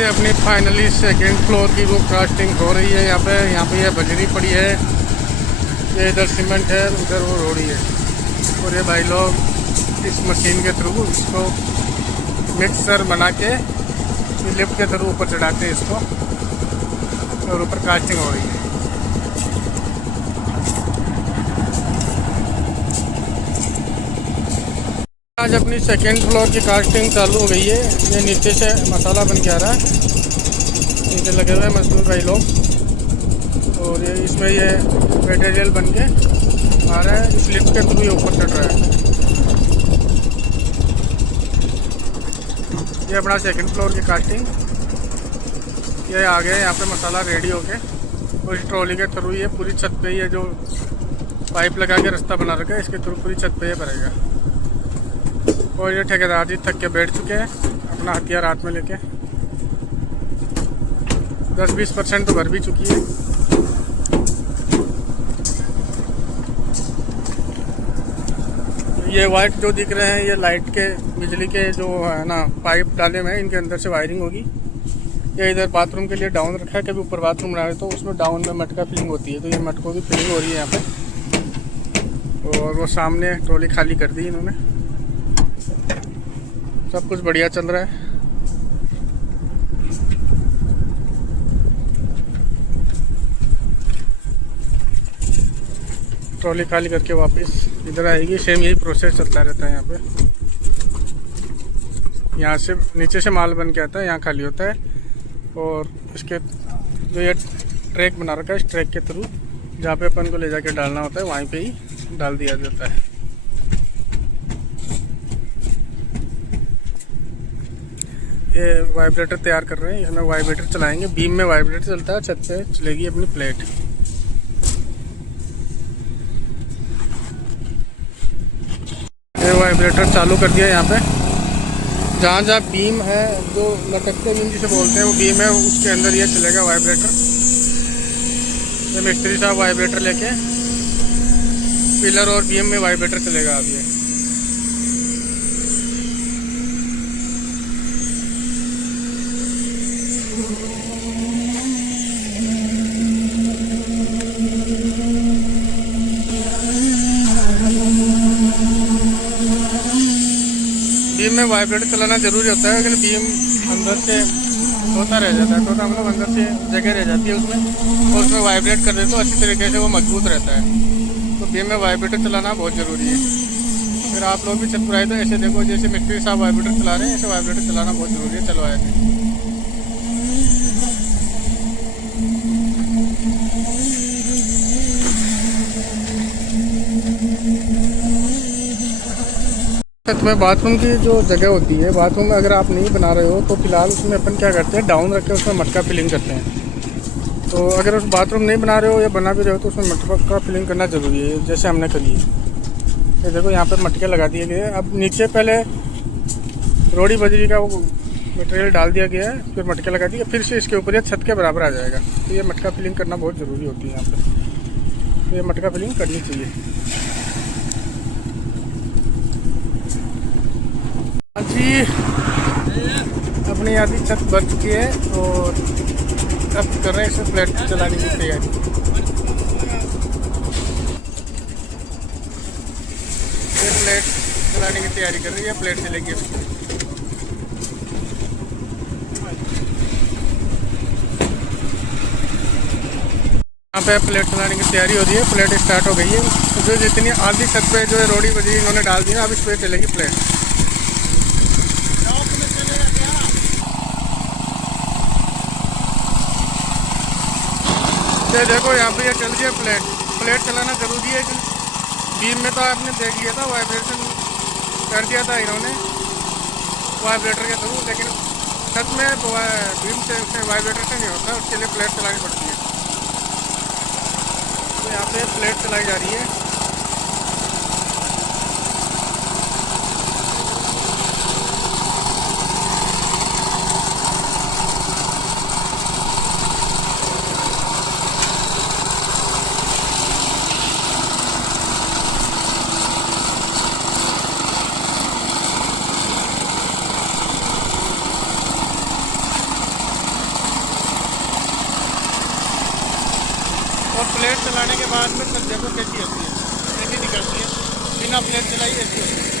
ये अपनी finally second floor की वो कास्टिंग हो रही है। यहाँ पे ये बजरी पड़ी है, ये इधर सीमेंट है, उधर वो रोड़ी है। और ये भाई लोग इस मशीन के थ्रू इसको मिक्सर बना के लिफ्ट के थ्रू ऊपर चढ़ाते हैं इसको, और ऊपर कास्टिंग हो रही है। आज अपनी सेकेंड फ्लोर की कास्टिंग चालू हो गई है। ये नीचे से मसाला बन के आ रहा है, नीचे लगे हुए मजदूर भाई लोग, और ये इसमें ये मटेरियल बन के आ रहा है, इस लिफ्ट के थ्रू ये ऊपर चढ़ रहा है। ये अपना सेकंड फ्लोर की कास्टिंग ये आ गया। यहाँ पे मसाला रेडी हो के और इस ट्रॉली के थ्रू ये पूरी छत पे ये जो पाइप लगा के रास्ता बना रखा है, इसके थ्रू पूरी छत पे ये भरेगा। और ये ठेकेदार जी थक के बैठ चुके हैं, अपना हथियार हाथ में लेके 10-20% तो भर भी चुकी है। ये वाइट जो दिख रहे हैं ये लाइट के बिजली के जो है ना पाइप डाले हुए हैं, इनके अंदर से वायरिंग होगी। ये इधर बाथरूम के लिए डाउन रखा है, कभी ऊपर बाथरूम बनाए तो उसमें डाउन में मटका फिलिंग होती है, तो ये मटकों की फिलिंग हो रही है यहाँ पे। और वो सामने ट्रॉली खाली कर दी इन्होंने। सब कुछ बढ़िया चल रहा है। ट्रॉली खाली करके वापस इधर आएगी, सेम यही प्रोसेस चलता रहता है यहाँ पे। यहाँ से नीचे से माल बन के आता है, यहाँ खाली होता है, और इसके जो ये ट्रैक बना रखा है, इस ट्रैक के थ्रू जहाँ पे अपन को ले जाके डालना होता है वहीं पे ही डाल दिया जाता है। ये वाइब्रेटर तैयार कर रहे हैं, इसमें वाइब्रेटर चलाएंगे, बीम में वाइब्रेटर चलता है, छत पे चलेगी अपनी प्लेट। ये वाइब्रेटर चालू कर दिया यहाँ पे, जहाँ जहाँ बीम है, जो लटकते बीम जिसे बोलते हैं वो बीम है, उसके अंदर ये चलेगा वाइब्रेटर। ये मिस्त्री साहब वाइब्रेटर लेके पिलर और बीम में वाइब्रेटर चलेगा अब ये। बीम में वाइब्रेटर चलाना जरूरी होता है, लेकिन बीम अंदर से होता रह जाता है, तो हम लोग अंदर से जगह रह जाती है उसमें, और उसमें वाइब्रेट कर देते तो अच्छी तरीके से वो मजबूत रहता है। तो बीम में वाइब्रेटर चलाना बहुत ज़रूरी है। फिर आप लोग भी छत पर आए तो ऐसे देखो, जैसे मिस्त्री साहब वाइब्रेटर चला रहे हैं, ऐसे वाइब्रेटर चलाना बहुत ज़रूरी है। चलवाया थे छत में बाथरूम की जो जगह होती है, बाथरूम में अगर आप नहीं बना रहे हो तो फिलहाल उसमें अपन क्या करते हैं, डाउन रख के उसमें मटका फिलिंग करते हैं। तो अगर उस बाथरूम नहीं बना रहे हो या बना भी रहे हो तो उसमें मटका फिलिंग करना ज़रूरी है, जैसे हमने करी है। ये देखो यहाँ पे मटके लगा दिए गए। अब नीचे पहले रोड़ी बजरी का वो मटेरियल डाल दिया गया है, फिर मटके लगा दिए, फिर से इसके ऊपर ये छत के बराबर आ जाएगा। तो ये मटका फिलिंग करना बहुत ज़रूरी होती है यहाँ पर, तो ये मटका फिलिंग करनी चाहिए। जी अपनी आधी छत बन चुकी है और अब कर रहे हैं इसे प्लेट चलाने की तैयारी। ये प्लेट चलाने की तैयारी कर रही है, प्लेट चलेगी। यहाँ पे प्लेट चलाने की तैयारी हो रही है, प्लेट स्टार्ट हो गई है। तो जो जितनी आधी छत पे जो है रोड़ी बजरी इन्होंने डाल दी है, अब इस पर चलेगी प्लेट। ये देखो यहाँ पे ये चल रही है प्लेट। प्लेट चलाना जरूरी है। बीम में तो आपने देख लिया था, वाइब्रेशन कर दिया था इन्होंने वाइब्रेटर के थ्रू, लेकिन छत में बीम से वाइब्रेटर से नहीं होता, उसके लिए प्लेट चलानी पड़ती है। तो यहाँ पे प्लेट चलाई जा रही है। और प्लेट चलाने के बाद में सर देखो कैसी होती है, कैसी निकलती है, बिना प्लेट चलाई ऐसी होती है।